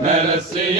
Mercy,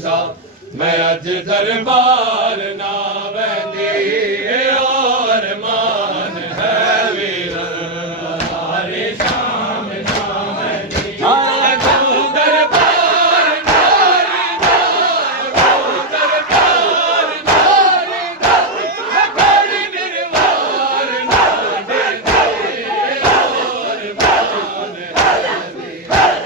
सा मैं अज दरबार ना वैंदी और मान है वीर बज़ारे शाम ना वैंदी दरबार नारी दा दरबार नारी दा खड़ी निर्वार ना देंदे और मान है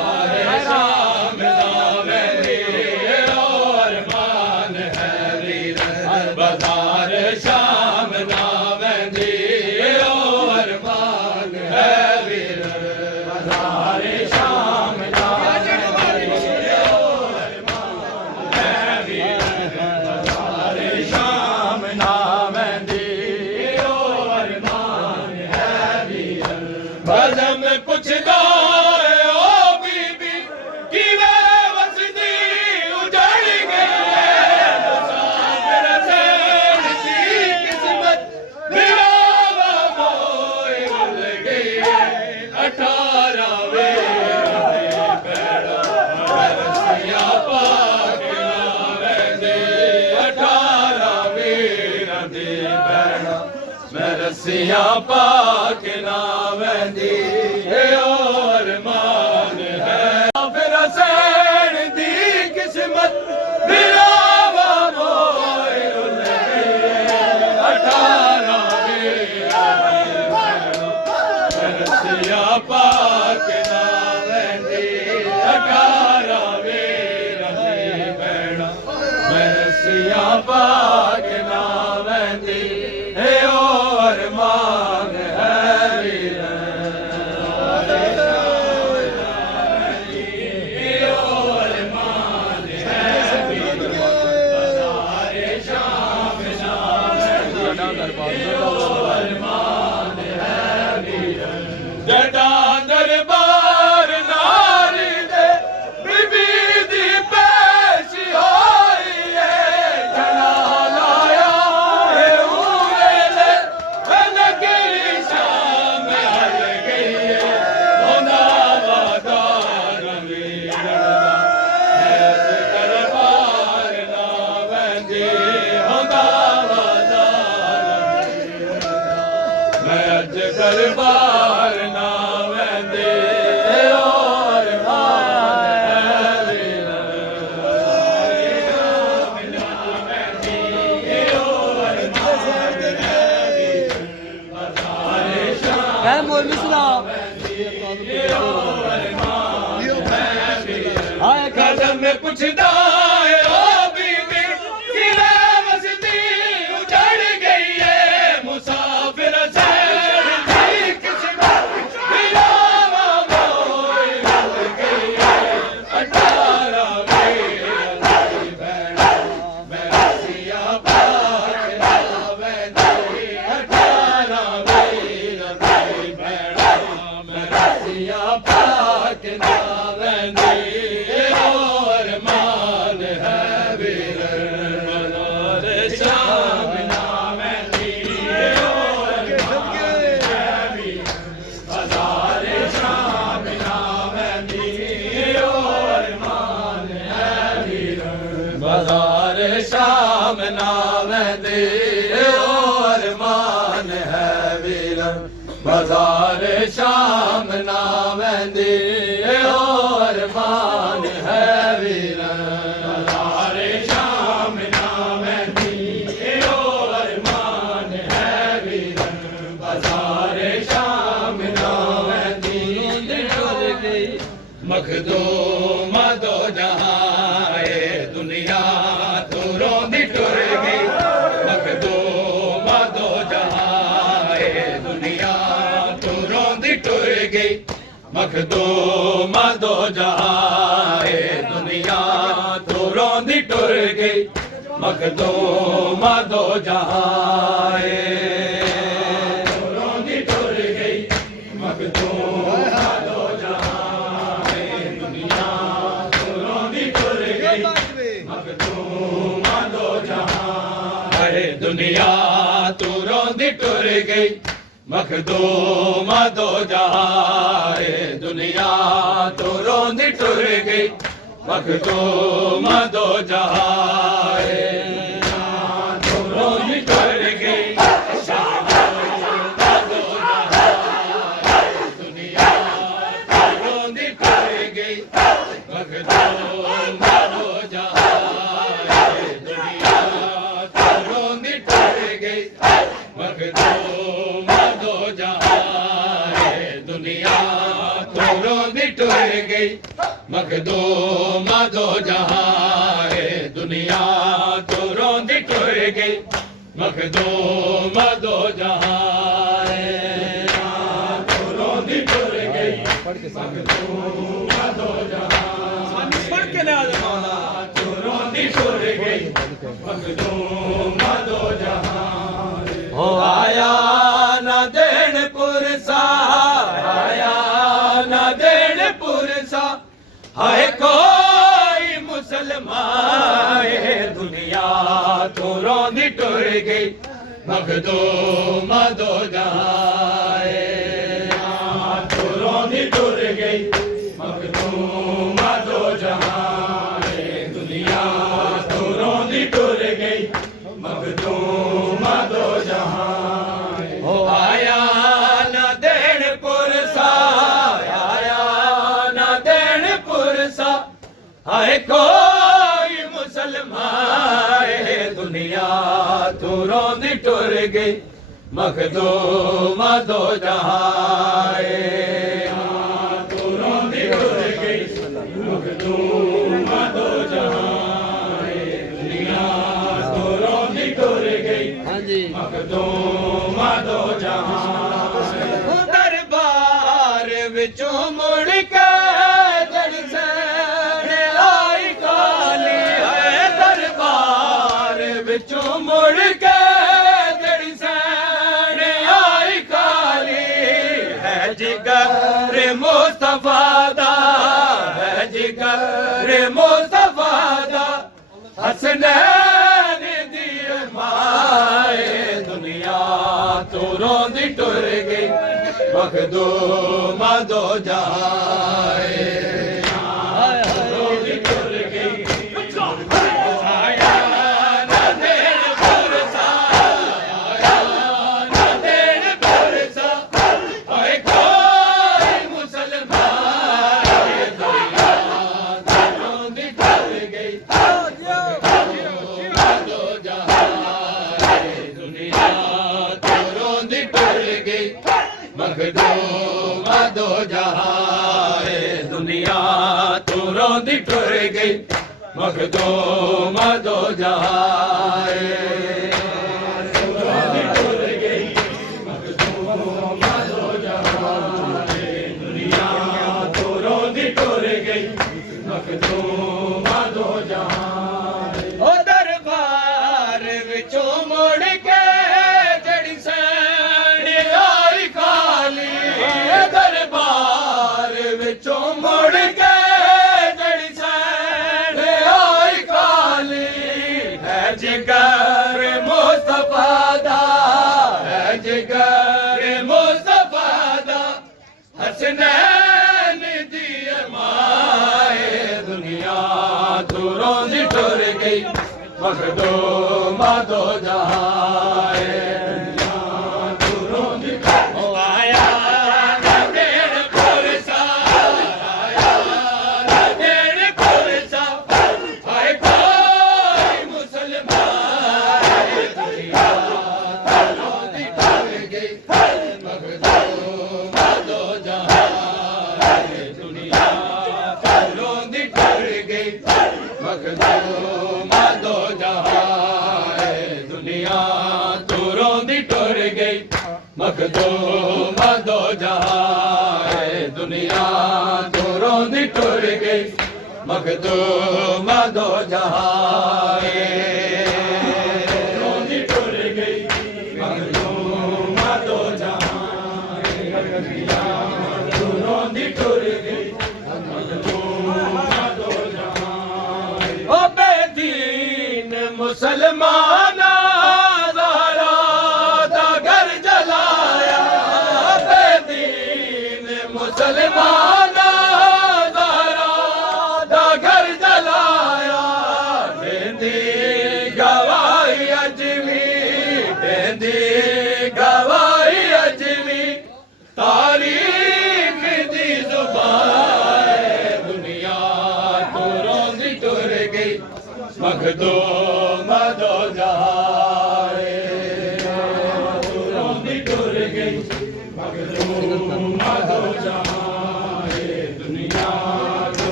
बज़ारे शाम ना वैंदी और मान है बज़ार शाम ना वैंदी और मान है वीर बज़ार शाम ना वैंदी और मान है वीर बज़ार शाम ना वैंदी और मान है वीर बज़म पुछदा ओ बीबी किवे वसदी उजड़ गई मुसाफिर सैन दी किस्मत बिरावा मोए भुल गई 18 रसिया पाक ना वैंदी और मान है फिर सैन दी किस्मत बिरावा मोए भुल गई 18 रसिया पाक ना वैंदी 18 रसिया पाक ना वैंदी और मान है वीर और मान है वीर बज़ारे शाम ना वैंदी और मान है वीर जड़ा दरबार नारी दे बीबी दी पेश होई है जना लाया है उवेले नगरी शाम हल गई है होना वादा रवि दरबार ना वैंदी होना वादा मैं अज दरबार ना वैंदी और मान है वीर है मौलवी साहब हाय कदम में पुछदा है ओ बीबी किवे वसदी उजड़ गई है मुसाफिर सैन दी किस्मत बिरावा मोए भुल गई है 18 मैं रसिया पाक ना वैंदी 18 मैं रसिया पाक ना वैंदी और मान है वीर बज़ारे शाम ना वैंदी और मान है वीर बज़ारे शाम ना वैंदी और मान है वीर बज़ारे शाम ना वैंदी और मान है वीर बज़ारे शाम ना वैंदी और मान है वीर बज़ारे शाम ना वैंदी और मान है वीर बज़ारे शाम ना वैंदी मखदूम दो जहां दुनिया तो रोंदी टुर गई मखदूम दो जहां दुनिया तो रोंदी टुर गई मखदूम दो जहां दुनिया तो रोंदी टुर गई मखदूम दो जहां रोंदी टुर गई मखदूम दो जहां दुनिया तो रोंदी टुर गई मखदूम दो जहां दुनिया तो रोंदी टुर गई मखदूम दो जहां दुनिया तो रोंदी टुर गई मखदूम दो जहां तो रोंदी टुर गई दुनिया तो रोंदी टुर गई मखदूम दो जहां दुनिया तो रोंदी टुर गई मखदूम दो जहां दुनिया तो रोंदी टुर गई मखदूम दो जहां दुनिया तो रोंदी टुर गई मखदूम दो जहां तो रोंदी टुर गई मखदूम दो जहां पढ़ के ला मौला तो रोंदी टुर गई मखदूम दो जहां हो आया न देन पुरसा आया न देन पुरसा हाय कोई मुसलमान दुनिया तो रोंदी टुर गई मखदूम दो जहां तो रोंदी टुर गई मखदूम दो जहां दुनिया तो रोंदी टुर गई मखदूम दो जहां हो आया न देन पुरसा आया न देन पुरसा हाय कोई मुसलमान दुनिया तो रोंदी टुर गई मखदूम दो जहां तो रोंदी टुर गई मखदूम दो जहां दुनिया तो रोंदी टुर गई हाँ जी मखदूम दो जहां दरबार विचों मुड़ के जड़ सैन आई काली है दरबार विचों मुड़ के जड़ सैन आई काली है जिगर मुस्तफा दा है जिगर मुस्तफा दा हसनैन दी माए दुनिया तो रोंदी टुर गई मखदूम दो जहां रोंदी टुर गई आया न देन पुरसा आया न देन पुरसा हाय कोई मुसलमान दुनिया तो रोंदी टुर गई दो जहां दुनिया तो रोंदी टुर गई मखदूम दो जहां दुनिया तो रोंदी टुर गई मखदूम दो जहां रोंदी टुर गई मखदूम दो जहां दुनिया तो रोंदी टुर गई मखदूम दो जहां ओ दरबार विचों मुड़ के जड़ी सैन आई काली दरबार विचों मुड़ के जड़ी सैन आई काली है जिगर मुस्तफा दा है जिगर मुस्तफा दा हसनैन दी माए दुनिया तो रोंदी टुर गई मखदूम दो जहां तो रोंदी आया न देन पुरसा आया न देन पुरसा हाय कोई मुसलमान दुनिया तो रोंदी टुर गई मखदूम दो जहां दुनिया तो रोंदी टुर गई मखदूम दो जहां दुनिया तो रोंदी टुर गई मखदूम दो जहां दुनिया तो रोंदी टुर गई मखदूम दो जहां रोंदी टुर गई मखदूम दो जहां दुनिया तो रोंदी टुर गई मखदूम दो जहां ओ बेदीन मुसलमान ज़हरा दा घर जलाया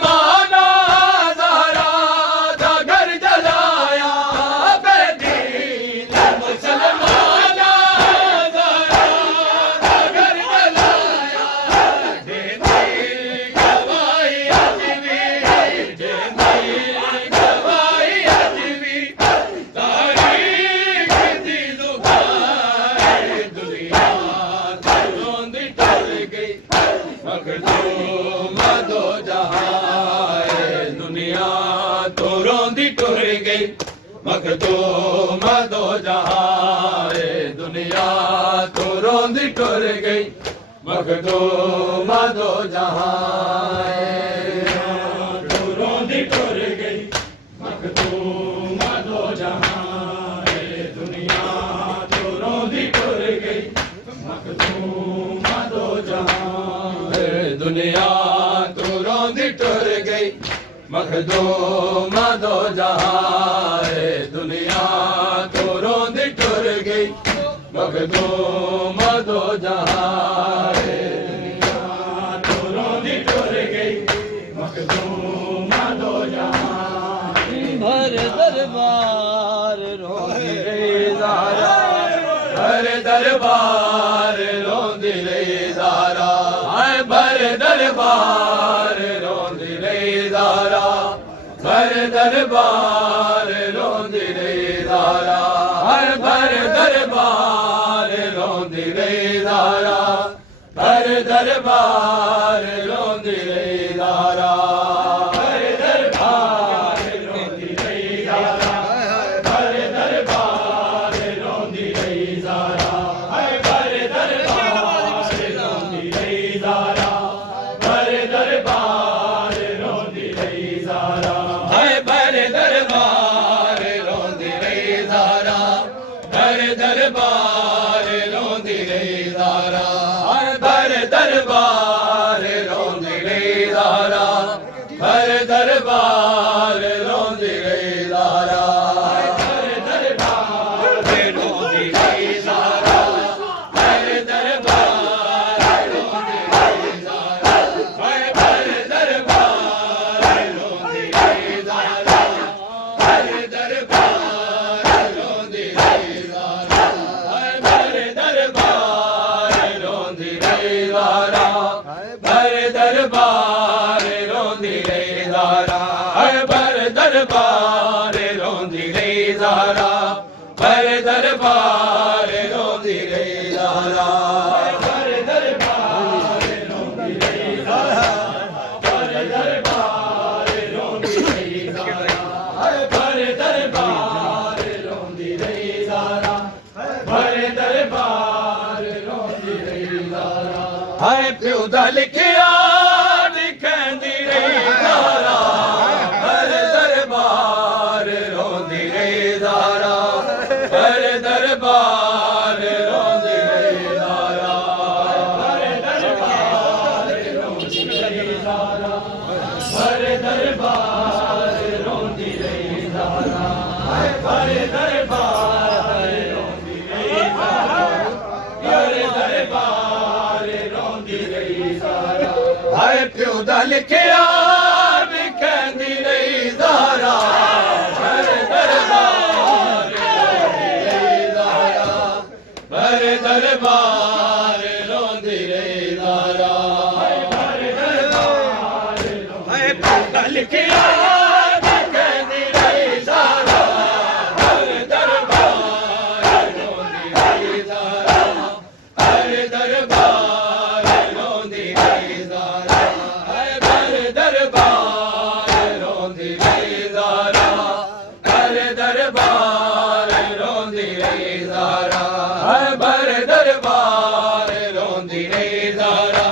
मुसलमाना ज़हरा दा घर जलाया बेदीन मुसलमाना ज़हरा दा घर जलाया देंदी गवाही अज भी देंदी गवाही अज भी तारीख दी ज़ुबान दुनिया रोंदी टल गई मखदूम दो जहां दुनिया तो रोंदी टुर गई मखदूम दो जहां दुनिया तो रोंदी टुर गई मखदूम दो जहां तो रोंदी टुर गई मखदूम दो जहां दुनिया तो रोंदी टुर गई मखदूम दो जहां दुनिया तो रोंदी टुर गई मखदूम दो जहां दुनिया तो रोंदी टुर गई मखदूम दो जहां दुनिया तो रोंदी टुर गई मखदूम दो जहां भर दरबार रोंदी रही ज़हरा भर दरबार रोंदी रही ज़हरा हाय भर दरबार रोंदी रही ज़हरा भर दरबार रोंदी रही ज़हरा हाय भर दरबार रोंदी रही ज़हरा भर दरबार रोंदी रही ज़हरा भर दरबार रोंदी रही ज़हरा भर दरबार रोंदी रही ज़हरा हाय भर दरबार रोंदी रही ज़हरा भर दरबार रोंदी रही ज़हरा हाय भर दरबार रोंदी रही ज़हरा भर दरबार रोंदी रही ज़हरा हाय भर दरबार रोंदी रही ज़हरा भर दरबार रोंदी रही ज़हरा भर दरबार रोंदी रही ज़हरा भर दरबार रोंदी रही ज़हरा हाय भर दरबार रोंदी रही ज़हरा भर दरबार रोंदी रही ज़हरा हाय भर दरबार रोंदी रही ज़हरा भर दरबार रोंदी रही ज़हरा हाय भर दरबार रोंदी रही ज़हरा भर दरबार रोंदी रही ज़हरा भर दरबार रोंदी रही ज़हरा भर दरबार रोंदी रही ज़हरा हाय भर दरबार रोंदी रही ज़हरा भर दरबार रोंदी रही ज़हरा हाय प्यो दा लिखिया लिखंदी रही ज़हरा भर दरबार रोंदी रही ज़हरा भर दरबार रोंदी रही ज़हरा भर दरबार रोंदी रही ज़हरा भर दरबार रोंदी रही ज़हरा हाय भर दरबार रोंदी रही ज़हरा भर दरबार रोंदी रही ज़हरा हाय प्यो दा लिखिया लिखंदी रही ज़हरा भर दरबार रोंदी रही ज़हरा भर दरबार रोंदी रही ज़हरा हाय भर दरबार हाय प्यो दा लिखिया लिखंदी रही ज़हरा भर दरबार रोंदी रही ज़हरा भर दरबार रोंदी रही ज़हरा हाय भर दरबार रोंदी रही ज़हरा भर दरबार रोंदी रही ज़हरा हाय भर दरबार रोंदी रही ज़हरा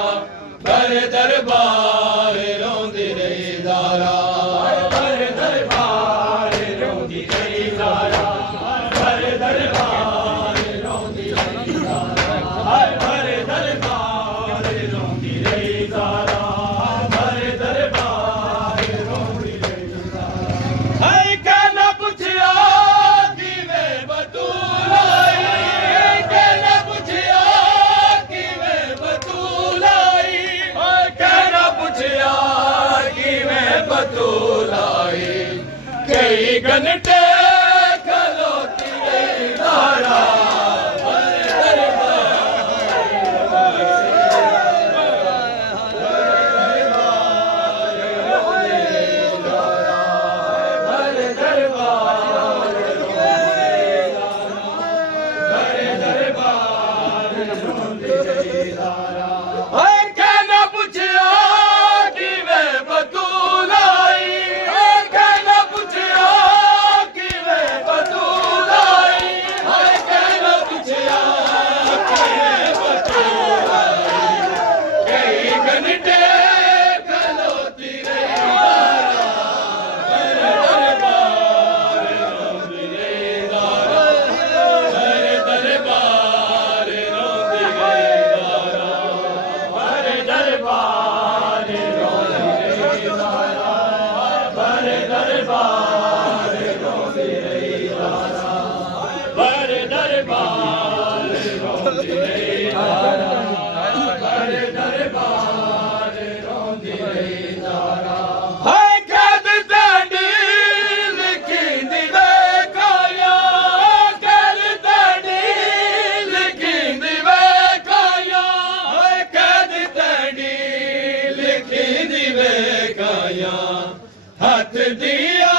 भर दरबार रोंदी रही ज़हरा हाय भर दरबार रोंदी रही ज़हरा भर दरबार रोंदी रही ज़हरा हाय भर दरबार रोंदी रही ज़हरा भर दरबार रोंदी रही ज़हरा हाय कहना पुछया किवें बतूल आई कहना पुछया किवें बतूल आई हाय कहना पुछया किवें बतूलाई कई घंटे खलोती रही ज़हरा हथ दिया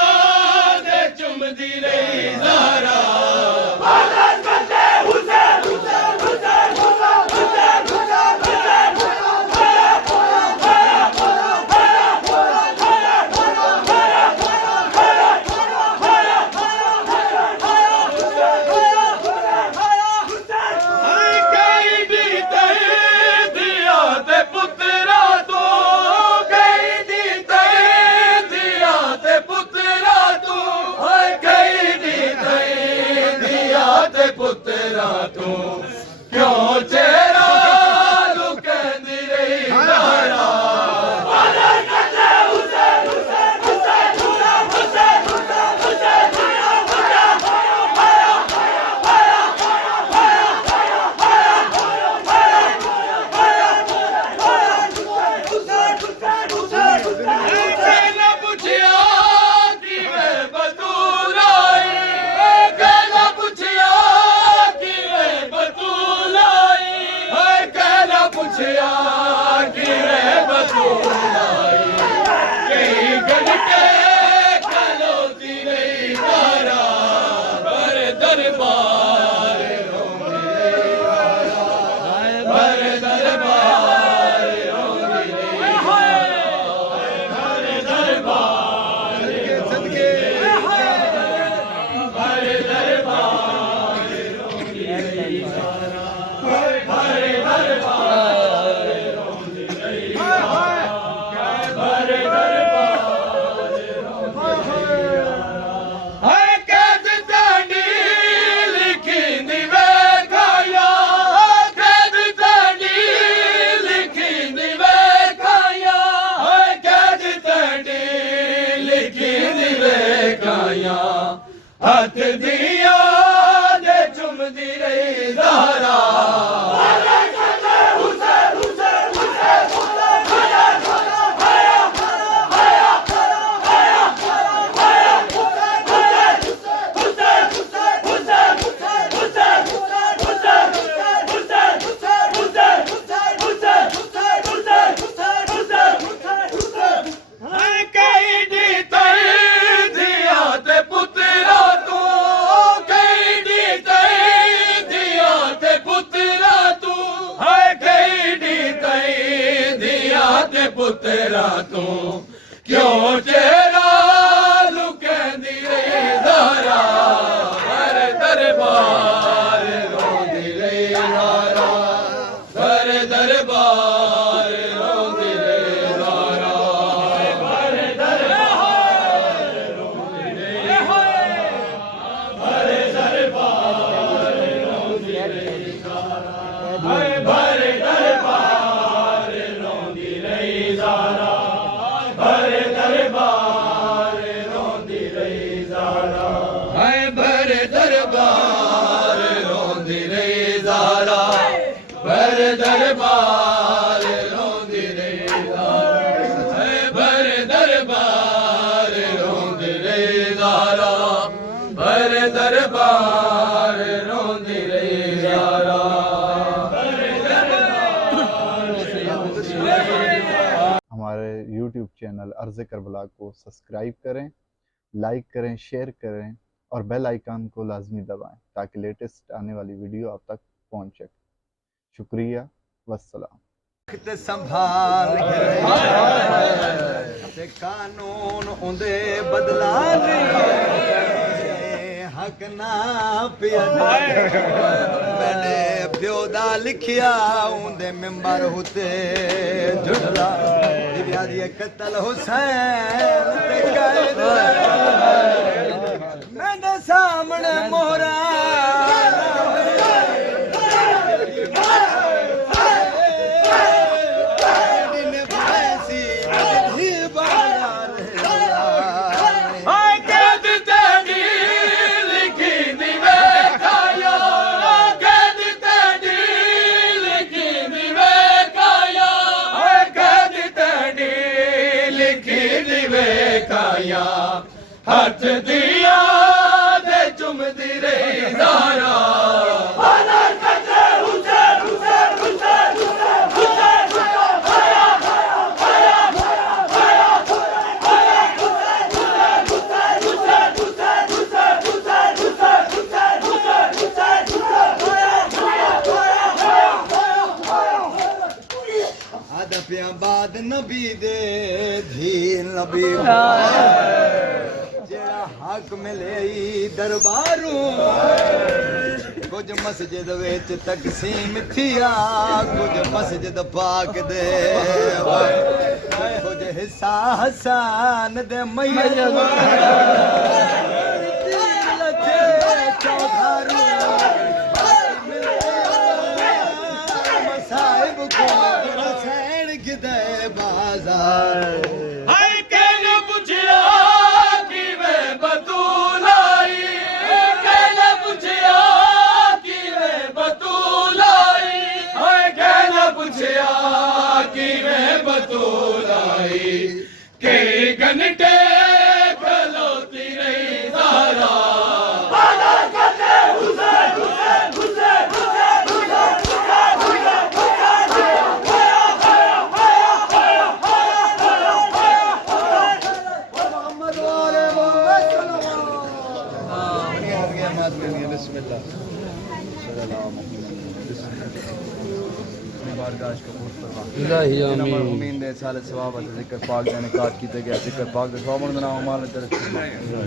दे चुमदी रही ज़हरा पुत्रा तू क्यों चेहरा लुकंदी रही ज़हरा हथ दिया दे चुमदी रही ज़हरा पुत्रा तू क्यों चेहरा लुकंदी रही ज़हरा हर दरबार रोंदी रही ज़हरा हर दरबार रोंदी रही ज़हरा हर दरबार रोंदी रही हर दरबार रोंदी रही ज़हरा हर दरबार रोंदी रही ज़हरा हर दरबार रोंदी रही ज़हरा भर दरबार रोंदी रही ज़हरा भर दरबार रोंदी रही ज़हरा भर दरबार दरबार रोंदी रही ज़ारा। हमारे YouTube चैनल अर्ज़ करबला को सब्सक्राइब करें, लाइक करें, शेयर करें और बेल आइकन को लाजमी दबाएं ताकि लेटेस्ट आने वाली वीडियो आप तक पहुंचे। शुक्रिया, वस्सलाम। संभाल के कानून उंदे बदलाने हक ना पिया मैंने प्यो दा लिखिया उंदे मिंबर हुते जुड़ला दिव्यादी कतल हुसैन ते कैद मैंने सामने मोहरा हथ दिया दे चुमदी रही ज़ारा। बाद नबी दे धी नबी जेड़ा हक मिले दरबारू कुछ मस्जिद विच तकसीम थिया कुछ मस्जिद पाक दे कुछ हिस्सा हसन दे मैयत मसाइब को बाजार हाय कहने पूछिया कि वे बतूल आई, कहने पूछिया कि वे बतूल आई, हाय कहने पूछिया कि वे बतूल आई। कई घंटे खलोती रही ज़ारा।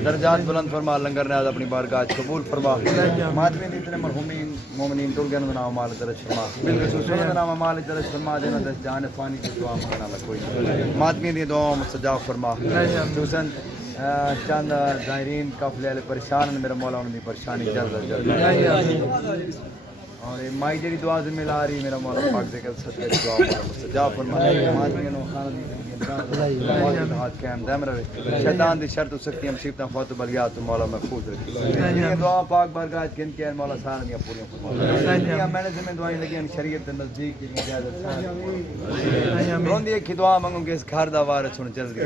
दर्जात बुलंद फरमा लंगर ने आज अपनी बारगाह कबूल फरमा मातमी इतने मरहूमीन मोमिनीन टुलगन नाम माल दरज फरमा बिल्कुल नाम माल दरज फरमा देना दस जान फानी की दुआ मांगना ला कोई मातमी दी दुआ मुस्तजाब फरमा हुसैन चंद जायरीन काफिले वाले परेशान मेरे मौला उनकी परेशानी जल्द और माई जी दुआ जिम्मे ला रही मेरा मौला पाक से कल सच्चे दुआ मुस्तजाब फरमा मातमी नो खाना दी हाथ कायम दम रहे शैतान दी शर्त सकती मुसीबत फातु बलियात मौला महफूज रखे ये दुआ पाक बरकत किन के मौला सारे दी पूरी फरमा मैंने जिम्मे दुआएं लगी शरीयत के नजदीक की इजाजत रोंदी एक दुआ मांगू के इस घर दा वार सुन जल्दी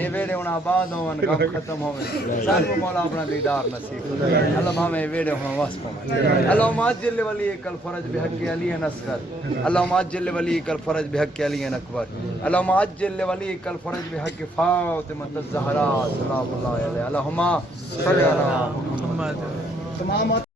ये वेड़े हुन आबाद होवन गम खत्म होवे सानू मौला अपना दीदार नसीब अल्लाह भावे वेड़े होन वास पावे अल्लाह माजिल वली कल फरज बिहक अली असगर अल्लाह माजिल वली कल फरज बिहक अली अकबर अल्लाह माजिल वली कल फरज बिहक फातिमा ज़हरा सलामुल्लाह अलैहा अल्लाहुम्मा सल्ली अला मुहम्मद तमाम